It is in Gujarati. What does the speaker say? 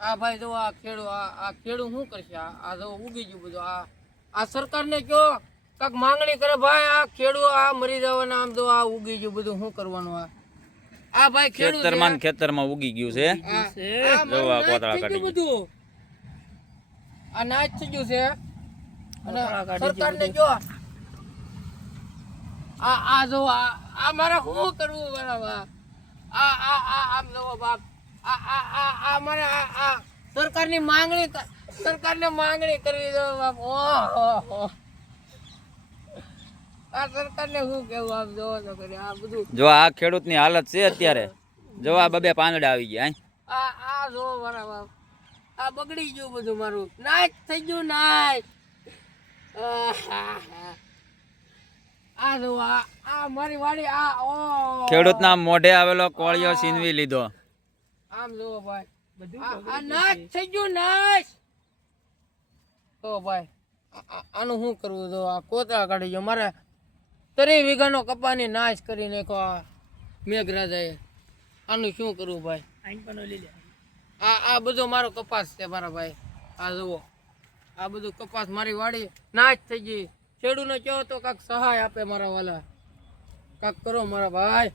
આ ભાઈ જો આ ખેડૂ આ ખેડૂ શું કરશે? આ જો ઉગી ગયું બધું. આ આ સરકારને કયો કાંક માંગણી કરે ભાઈ આ ખેડૂ આ મરી જવાના આમ જો આ ઉગી ગયું બધું શું કરવાનું આ? આ ભાઈ ખેડૂત ખેતરમાં ખેતરમાં ઉગી ગયું છે. જો આ કોતળા થઈ કાઢી ગયું બધું. આ નાશ થઈ ગયું છે. અને સરકારને કયો આ આ જો આ આ મારે શું કરવું બરાબર? આ આ આ આમ જોવો બાપ આ આ આ આ મારે આ આ સરકારની માંગણી સરકારને માંગણી કરવી જો બાપ. ઓહો આ સરકારને શું કેવું આમ જોવો તો કરી આ બધું જો આ ખેડૂતની હાલત છે અત્યારે. જો આ બબે પાંદડા આવી ગયા આ આ જો મારા બાપ. આ બગડી ગયું બધું મારું. નાચ થઈ ગયું નાચ આ જો આ આ મારી વાડી આ ઓ. ખેડૂતના મોઢે આવેલો કોળિયો છીનવી લીધો. આમ જો ભાઈ. આ આ નાશ થઈ ગયું નાચ તો ભાઈ આનું શું કરવું તો આ કોતરા કાઢી ગયો? મારે તરી વીઘાનો કપાની નાશ કરી નાખો આ મેઘરાજાએ. આનું શું કરવું ભાઈ? આ આ બધો મારો કપાસ છે મારા ભાઈ. આ જુઓ. આ બધું કપાસ મારી વાડી નાશ થઈ ગઈ. ખેડૂતને કહો તો કાંક સહાય આપે મારા વાલા. કાંક કરો મારા ભાઈ.